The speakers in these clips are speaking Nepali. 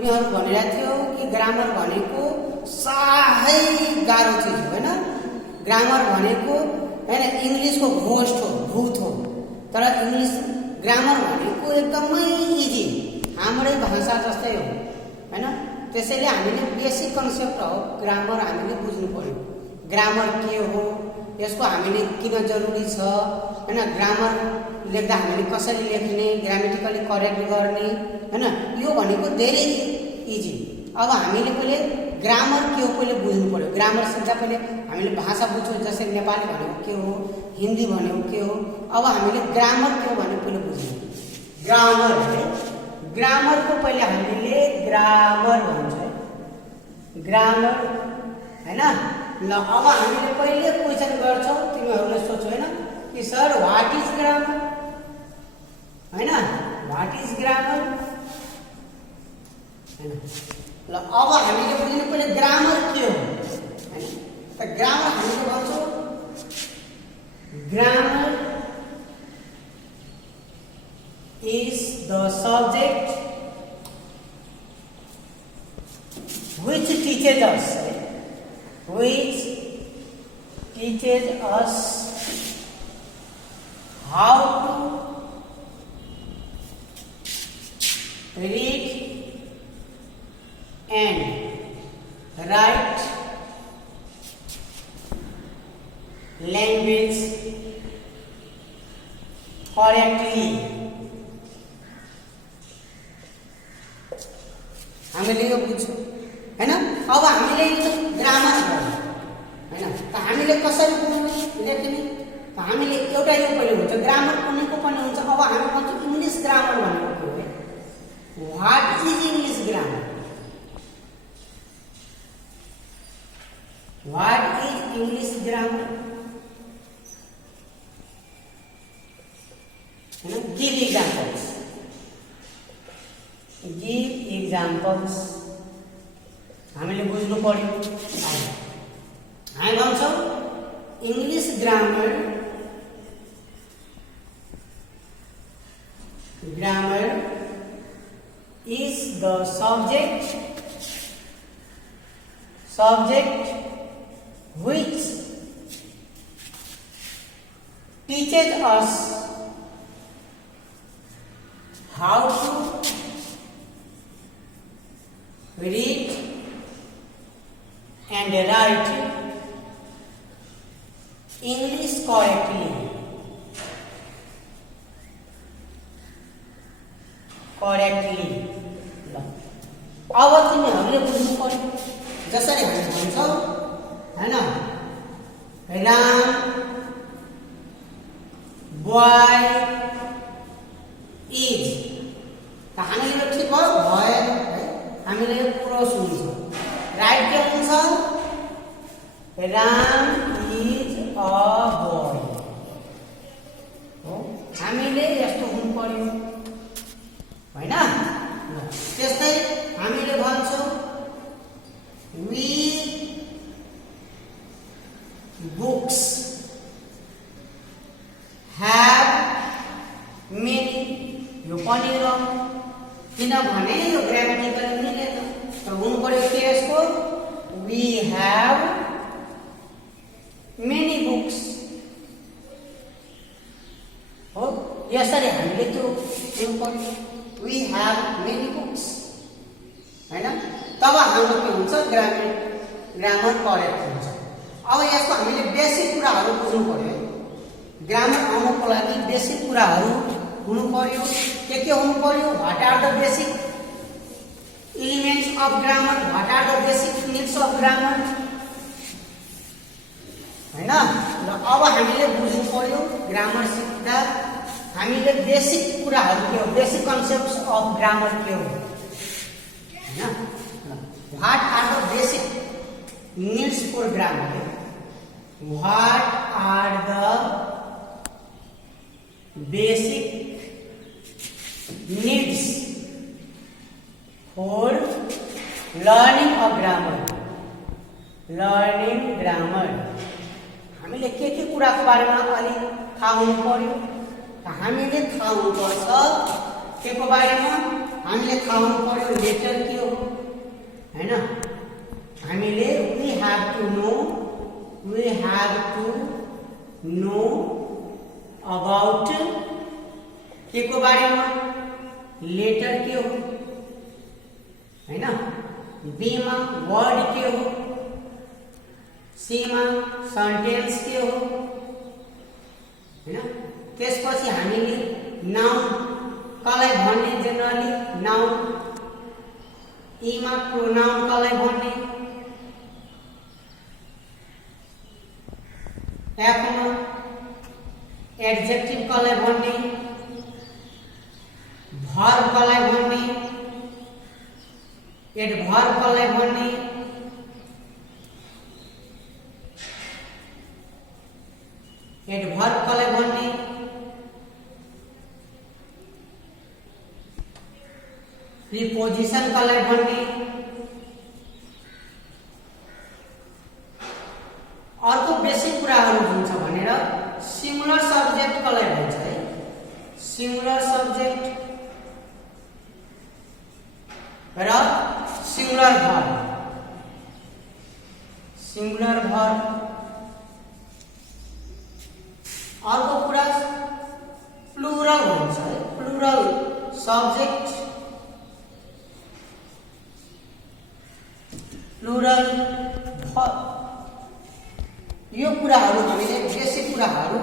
तिमीहरू भनिरहेको थियौ कि ग्रामर भनेको साह्रै गाह्रो चिज हो हैन। ग्रामर भनेको हैन इंग्लिशको घोस्ट हो, भूत हो। तर इंग्लिश ग्रामर भनेको एकदमै इजी, हाम्रै भाषा जस्तै हो हैन। त्यसैले हामीले बेसिक कन्सेप्ट हो ग्रामर हामीले बुझ्नु पर्यो। ग्रामर के हो, यसको हामीले किन जरुरी छ हैन, ग्रामर लेख्दा हामीले कसरी लेख्ने, ग्रामेटिकली करेक्ट गर्ने हैन, यो भनेको धेरै इजी। अब हामीले पहिले ग्रामर के हो पहिले बुझ्नु पर्यो। ग्रामर सिक्दा पहिले हामीले भाषा बुझ्छौँ, जस्तै नेपाली भनेको के हो, हिन्दी भनेको के हो। अब हामीले ग्रामर के हो भने पहिले बुझ्नु। ग्रामर है, ग्रामर को पहिले हामीले ग्रामर भन्छ है, ग्रामर हैन। ल अब हामीले पहिले क्वेशन गर्छौं, तिमीहरूले सोचौ हैन कि सर व्हाट इज ग्रामर हैन, व्हाट इज ग्रामर हैन। ल अब हामीले बुझ्नु पहिले ग्रामर के हो हैन। त ग्रामर हामीले भन्छौं grammar is the subject which teaches us how to read and write language correctly। हामीले यो बुझ्छौं हैन। अब हामीले यो ग्रामर हैन, त हामीले कसरी लेख्ने, त हामीले एउटा यो पहिले हुन्छ ग्रामर कुनैको पनि हुन्छ। अब हामी भन्छौं इंग्लिश ग्रामर भनेको के हो, what is English grammar, what is English grammar हैन। गिव एग्जांपल्स, गिव एग्जाम्पल्स हामीले बुझ्नु पर्यो। हामी भन्छौं English grammar, grammar is the subject which teaches us how to read and write English correctly। अब तिमीहरूले बुझ्नु पर्यो। जसरी हामी भन्छौं हैन, राम बॉय इज, त हामीले यो ठिक भयो भएन है, हामीले यो पुरो सुन्छौं। राइट के हुन्छ, राम इज अ बॉय हो। हामीले यस्तो हुनु पर्यो हैन। त्यस्तै हामीले भन्छौं वी बुक्स have many, यो पनि रङ, किनभने यो ग्रामेटिकली मिलेन। त हुनु पर्यो के यसको, we have many books हो। यसरी हामीले त्यो हुनु पर्यो, we have many books हैन। तब हाम्रो के हुन्छ, ग्रामर करेक्ट हुन्छ। अब यसको हामीले बेसिक कुराहरू बुझ्नु पर्यो। ग्रामर आउनको लागि बेसिक कुराहरू हुनु पर्यो। के हुनु पर्यो, what are the basic elements of grammar, what are the basic needs of grammar हैन। ल अब हामीले बुझ्नु पर्यो ग्रामर सिक्दा हामीले बेसिक कुराहरू के हो, बेसिक कन्सेप्ट्स अफ ग्रामर के हो हैन। What are the basic needs for grammar, what are the basic needs for learning of grammar, learning grammar. हामीले के कुराको बारेमा अलि थाहा हुनु पर्यो। हामीले थाहा हुनुपर्छ के को बारेमा, हामीले थाहा हुनु पर्यो लेटर के हो, नो अबाउट के को बारेमा, लेटर के हो हैन, बी मा वर्ड के हो, सी मा सेन्टेन्स के हो हैन। त्यसपछि हामीले नाउन कलाई भन्ने, जेनरली नाउन, ई मा प्रोनाउन कलाई भन्ने, एफ मा एडजेक्टिभ कलाई भन्ने, भर्ब कलाई भन्ने, एडभर्ब कलाई भन्ने, एडभर्ब कलाई भन्ने, प्रिपोजिसन कलाई भन्ने। अर्को बेसिक कुराहरु जुन छ भनेर सिंगुलर सब्जेक्ट कलाई भन्छ है, सिंगुलर सब्जेक्ट र सिंगुलर भर्ब, सिंगुलर भर्ब। अर्को कुरा प्लुरल भन्छ है, प्लुरल सब्जेक्ट, प्लुरल भर्ब। यो कुराहरु हामीले बेसिक कुराहरु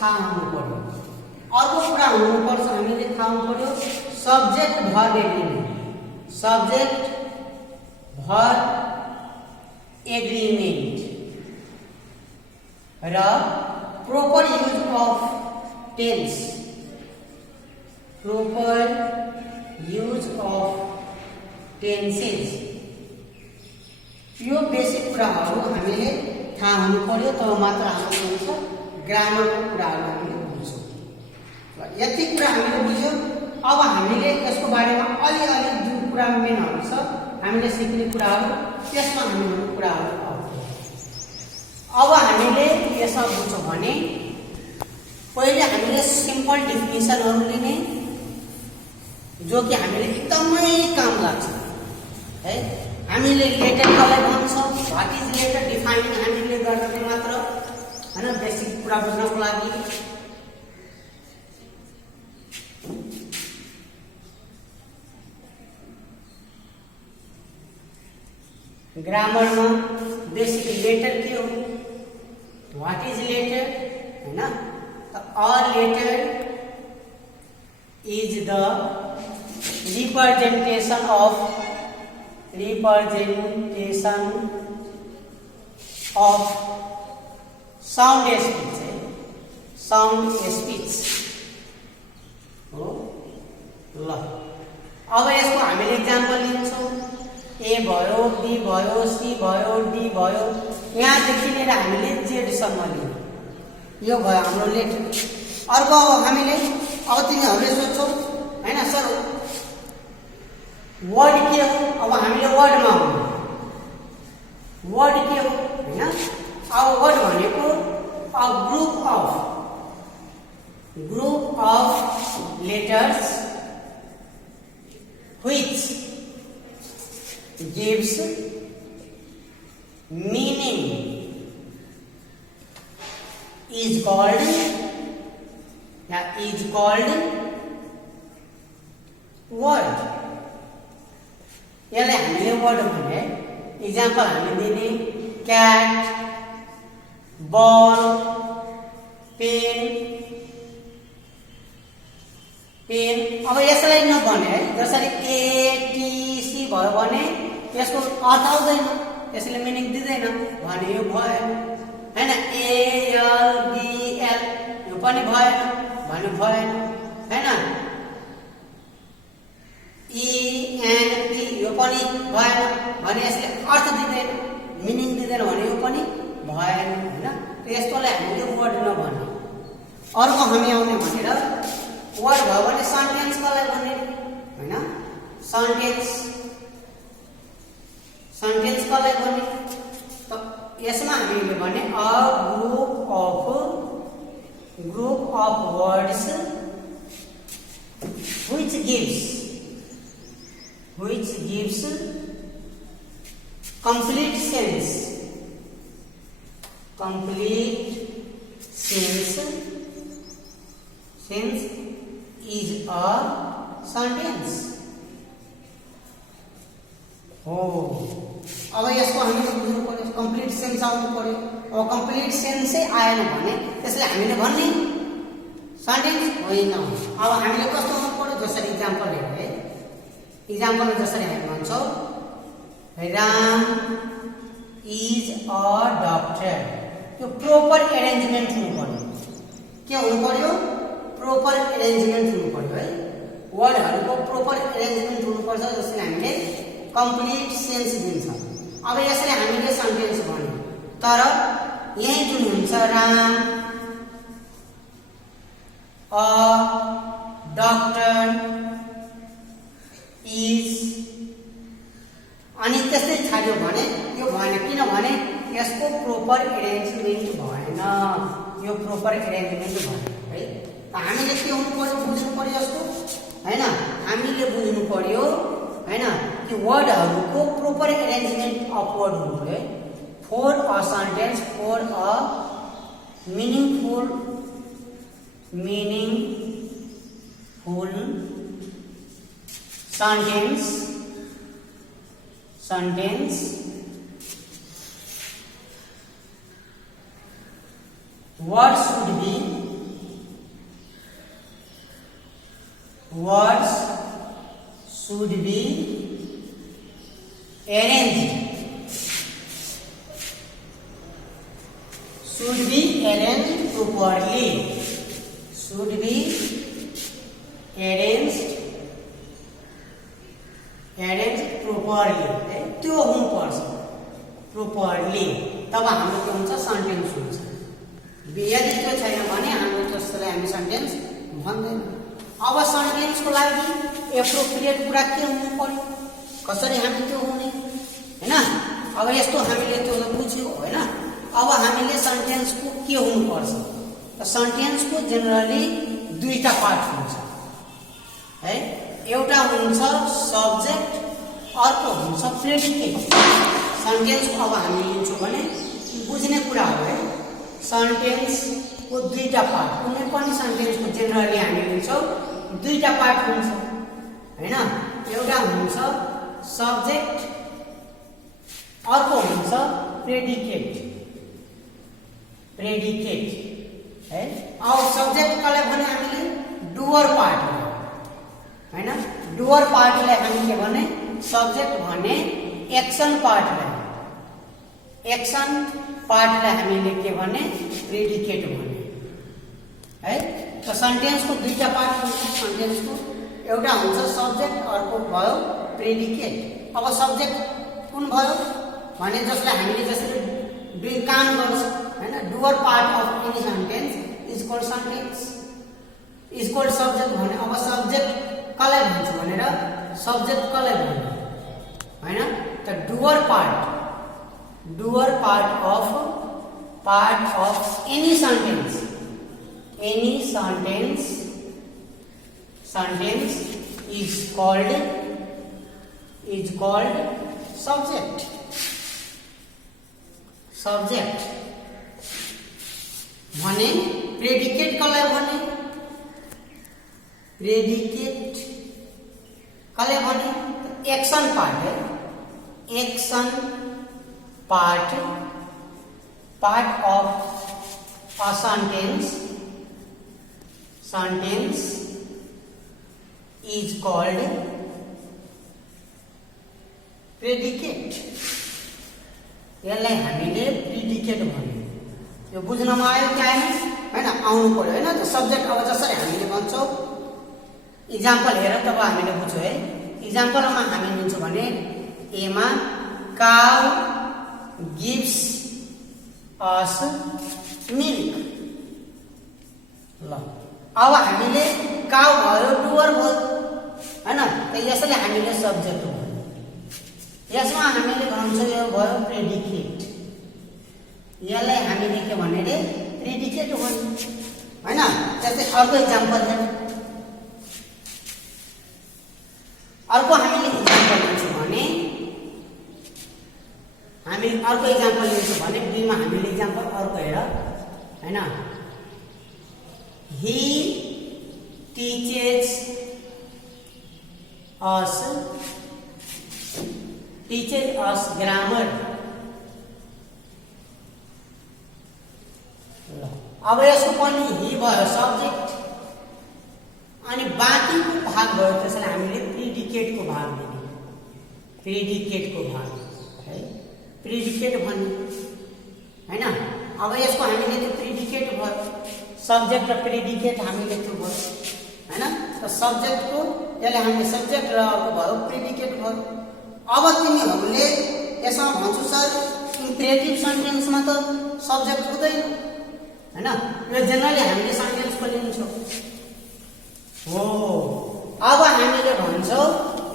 थाहा हुनु पर्यो। अर्को कुरा हुनुपर्छ, हामीले थाहा हुनु पर्यो subject verb agreement, subject verb agreement र proper use of tense, proper use of tenses। यो बेसिक कुराहरु हामीले थाहा हुनु पर्यो, तब मात्र हाम्रो ग्रामरको कुराहरु हामीले बुझ्छौं। र यति कुरा हामीले बुझ्यौं। अब हामीले यसको बारेमा अलि जुन कुरा मेनहरु छ हामीले सिक्ने कुराहरु, त्यसमा हामीले कुराहरु अब हामीले यसमा बुझ्छौं भने पहिले हामीले सिम्पल डेफिनेसनहरु लिने, जो कि हामीले एकदमै काम लाग्छ है। हामीले लेटर कलाई भन्छौं, व्हाट इज लेटर डिफाइनिङ हामीले गर्ने मात्र हैन, बेसिक कुरा बुझ्नको लागि। ग्रामरमा बेसिक लेटर के हो, व्हाट इज लेटर हैन। A letter is the representation of sound speech है, साउंड स्पीच हो ल। अब यसको हामीले एक्जाम्पल लिन्छौं, ए भयो, बी भयो, सी भयो, डी भयो, यहाँदेखि लिएर हामीले जेड सम्म लियौं। यो भयो हाम्रो लेटर। अर्को अब हामीले तिनीहरूले सोध्छौ हैन सर वर्ड के हो, अब हामीले वर्डमा आउँ, वर्ड के हो हैन। अब वर्ड भनेको a group of letters which gives meaning is called word। यसलाई हामीले वर्ड भने एक्जाम्पल हामीले दिने क्याट, बल, पेन। अब यसलाई नभने है, जसरी एटीसी भयो भने यसको अर्थ आउँदैन, यसले मिनिङ दिँदैन भने यो भएन हैन। एएलबीएल यो पनि भएन भने भएन हैन। ईएनपी यो पनि भएन भने यसले अर्थ दिँदैन, मिनिङ दिँदैन भने यो पनि भएन हैन। यस्तोलाई हामीले वर्ड नभन्ने। अर्को हामी आउने भनेर वर्ड भयो भने सेन्टेन्स कसलाई भन्ने हैन। सेन्टेन्स कसलाई भन्ने, त यसमा हामीले भने a group of words which gives complete since is a sentence हो। अब यसको हामीले बुझ्नु पर्यो, कम्प्लिट सेन्स आउनु पर्यो। अब कम्प्लिट सेन्स चाहिँ आएन भने त्यसले हामीले भन्ने सेन्टेन्स होइन। अब हामीले कस्तो हुनु पर्यो, जसरी इक्जाम्पल हेरौँ है। इक्जाम्पल जसरी हामी भन्छौँ राम इज अ डक्टर, यो प्रोपर एरेन्जमेन्ट हुनु पर्यो। के हुनु पर्यो? प्रोपर एरेन्जमेन्ट हुनु पर्यो है। वर्डहरूको प्रोपर एरेन्जमेन्ट हुनुपर्छ, जसले हामीले कम्प्लिट सेन्स दिन्छ। अब यसरी हामीले सेन्टेन्स भन्यौँ, तर यही जुन हुन्छ राम अ डक्टर इज, अनि त्यस्तै छाड्यो भने यो भएन। किनभने यसको प्रोपर एरेन्जमेन्ट भएन, यो प्रोपर एरेन्जमेन्ट भएन है। त हामीले के हुनु पर्यो, बुझ्नु पर्यो यसको हैन। हामीले बुझ्नु पर्यो हैन कि वर्डहरूको प्रोपर एरेन्जमेन्ट अफ वर्ड हुनु पर्यो। For a sentence, for a meaningful sentence words should be arranged properly, should be arranged properly है। त्यो हुनुपर्छ प्रोपरली, तब हाम्रो के हुन्छ, सेन्टेन्स हुन्छ। यदि त्यो छैन भने हाम्रो त्यसलाई हामी सेन्टेन्स भन्दैन। अब सेन्टेन्सको लागि एप्रोप्रिएट कुरा के हुनु पर्यो, कसरी हामी त्यो हुने हैन। अब यस्तो हामीले त्यो बुझ्यो हैन। अब हामीले सेन्टेन्सको के हुनुपर्छ, सेन्टेन्सको जेनरली दुईटा पार्ट हुन्छ है। एउटा हुन्छ सब्जेक्ट, अर्को हुन्छ प्रेडिकेट। सेन्टेन्सको अब हामी लिन्छौँ भने बुझ्ने कुरा हो है। सेन्टेन्सको दुईटा पार्ट, कुनै पनि सेन्टेन्सको जेनरली हामी लिन्छौँ दुईटा पार्ट हुन्छ हैन। एउटा हुन्छ सब्जेक्ट, अर्को हुन्छ प्रेडिकेट है। अब सब्जेक्ट कसलाई भने हामीले डुअर पार्ट हैन। डुअर पार्टलाई हामी के भने सब्जेक्ट भने, एक्सन पार्टलाई हामीले के भने प्रेडिकेट भने है। त सेन्टेन्सको दुईटा पार्ट हुन्छ सेन्टेन्सको, एउटा हुन्छ सब्जेक्ट, अर्को भयो प्रेडिकेट। अब सब्जेक्ट कुन भयो भने जसलाई हामीले जसरी काम गर्छ हैन। Doer part of any sentence is called subject भने। अब सब्जेक्ट कसलाई भन्छ भनेर, सब्जेक्ट कसलाई भन्छ हैन। त doer part of any sentence is called subject भने। प्रेडिकेट कसलाई भने, एक्सन पार्ट है। Action part of a sentence is called predicate। यसलाई हामीले प्रेडिकेट भन्यो। यो बुझ्नमा आयो कि आएन हैन, आउनु पर्यो हैन। त सब्जेक्ट अब जसरी हामीले भन्छौँ, इक्जाम्पल हेर तब हामीले बुझ्छौँ है। इक्जाम्पलमा हामी लिन्छौँ भने एमा काउ गिभ्स अस मिल्क। ल अब हामीले काउ भयो, डुअर भयो हैन। त यसले हामीले सब्जेक्ट भयो। यसमा हामीले भन्छौँ यो भयो प्रेडिकेट, यसलाई हामीले के भने रे प्रेडिकेट हो हैन। त्यस्तै अर्को इक्जाम्पल हेर। अर्को हामीले इक्जाम्पल लिन्छौँ भने हामी अर्को इक्जाम्पल लिन्छौँ भने बीमा हामीले इक्जाम्पल अर्को हेर हैन। he teaches us grammar. अब यसको पनि ही भयो सब्जेक्ट अनि बाँकीको भाग भयो त्यसलाई हामीले प्रिडिकेटको भाग दिने प्रिडिकेटको भाग है प्रिडिकेट भन्ने हैन अब यसको हामीले त्यो प्रिडिकेट भयो सब्जेक्ट र प्रिडिकेट हामीले त्यो भयो हैन त सब्जेक्टको यसले हामीले सब्जेक्ट र अर्को भयो प्रिडिकेट भयो अब तिमीहरूले यसमा भन्छौ सर इम्पेरेटिभ सेन्टेन्समा त सब्जेक्ट हुँदैन हैन यो जनरली हामीले सेन्टेन्सको लिन्छौँ हो अब हामीले भन्छौँ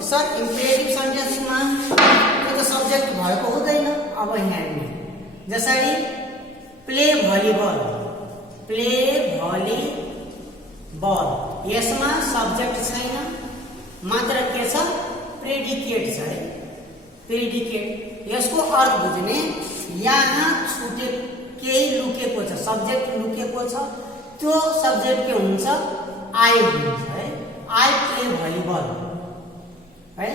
सर इम्पेरेटिभ सेन्टेन्समा त्यो त सब्जेक्ट भएको हुँदैन अब यहाँ हेर्नु जसरी प्ले भलिबल यसमा सब्जेक्ट छैन मात्र के छ प्रेडिकेट छ है प्रेडिकेट यसको अर्थ बुझ्ने यहाँ छुटे केही लुकेको छ सब्जेक्ट लुकेको छ त्यो सब्जेक्ट के हुन्छ आई हुन्छ है आई प्ले भलिबल है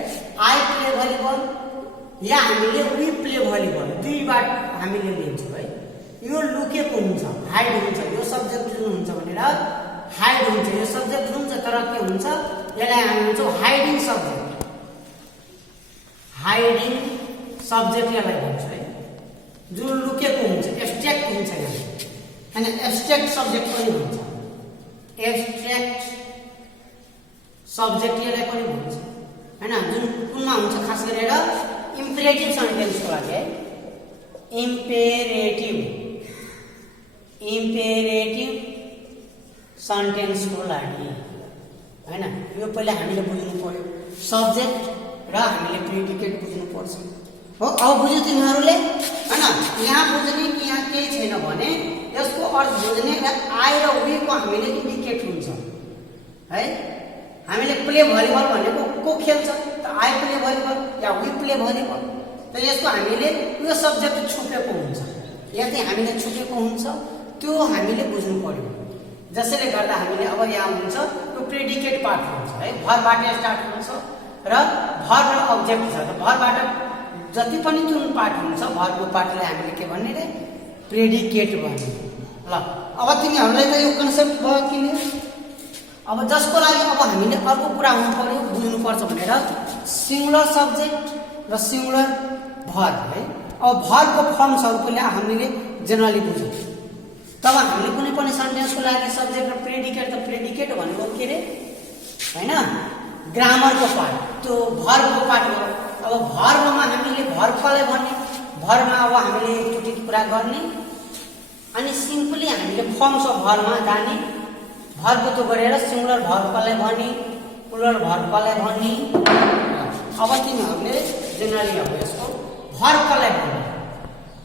आई प्ले भलिबल या हामीले वी प्ले भलिबल दुईबाट हामीले लिन्छौँ है यो लुकेको हुन्छ हाइड हुन्छ यो सब्जेक्ट जुन हुन्छ भनेर हाइड हुन्छ यो सब्जेक्ट हुन्छ तर के हुन्छ यसलाई हामी भन्छौँ हाइडिङ सब्जेक्ट यसलाई भन्छ है जुन लुकेको हुन्छ एब्स्ट्र्याक्ट हुन्छ यहाँ हैन एब्स्ट्र्याक्ट सब्जेक्ट पनि भन्छ एब्स्ट्र्याक्ट सब्जेक्ट यसलाई पनि भन्छ हैन जुन कुनमा हुन्छ खास गरेर इम्पेरेटिभ सेन्टेन्सको लागि है इम्पेरेटिभ सेन्टेन्सको लागि हैन यो पहिला हामीले बुझ्नु पर्यो सब्जेक्ट र हामीले प्रेडिकेट बुझ्नु पर्छ हो अब बुझ्यो तिमीहरूले हैन यहाँ बुझ्ने कि यहाँ केही छैन भने यसको अर्थ बुझ्ने आई र वी को हामीले इन्डिकेट हुन्छ है हामीले प्ले भलिबल भनेको को खेल्छ त आई प्ले भलिबल या वी प्ले भलिबल त यसको हामीले यो सब्जेक्ट छुपेको हुन्छ या चाहिँ हामीले छुपेको हुन्छ त्यो हामीले बुझ्नु पर्यो जसले गर्दा हामीले अब यहाँ हुन्छ त्यो प्रेडिकेट पार्ट हुन्छ है भरबाट स्टार्ट हुन्छ र भर र अब्जेक्ट छ त भरबाट जति पनि जुन पार्ट हुन्छ भरको पार्टलाई हामीले के भन्ने रे प्रेडिकेट भन्ने ल अब तिमीहरूलाई त यो कन्सेप्ट भयो किन अब जसको लागि अब हामीले अर्को कुरा हुनु पर्यो बुझ्नु पर्छ भनेर सिंगुलर सब्जेक्ट र सिंगुलर भर है अब भरको फर्म्सहरु पनि हामीले जनरली बुझ्छौँ तब हामीले कुनै पनि सेन्टेन्सको लागि सब्जेक्ट र प्रेडिकेट भनेको के रे हैन ग्रामरको पार्ट त्यो भरको पार्ट हो अब भरमा हामीले भरफलै भन्ने भरमा अब हामीले एकचोटि कुरा गर्ने अनि सिम्पली हामीले फर्म्स अफ भरमा जाने भरको त्यो गरेर सिंगुलर भरफलै भन्ने प्लुरल भरफलै भन्ने अब तिमीहरूले जनरली अब यसको भरफलै भन्ने